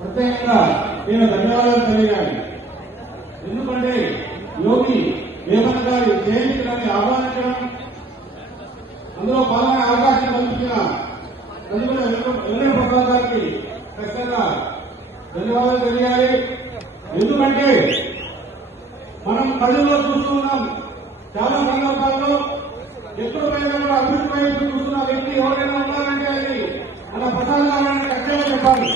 ప్రత్యేకంగా నేను ధన్యవాదాలు తెలియాలి. ఎందుకంటే యోగి వేమన్ గారి జయంతిని ఆహ్వానించడం, అందులో పాల్గొనే అవకాశం కల్పించిన వెంకట ప్రసాద్ గారికి ఖచ్చితంగా ధన్యవాదాలు తెలియాలి. ఎందుకంటే మనం ప్రజల్లో చూస్తున్నాం, చాలా సందర్భాల్లో ఎప్పుడు కూడా అభివృద్ధి వైపు చూస్తున్న వ్యక్తి ఎవరైనా ఉన్నారంటే అది మన ప్రసాద్ గారు ఖచ్చితంగా చెప్పాలి.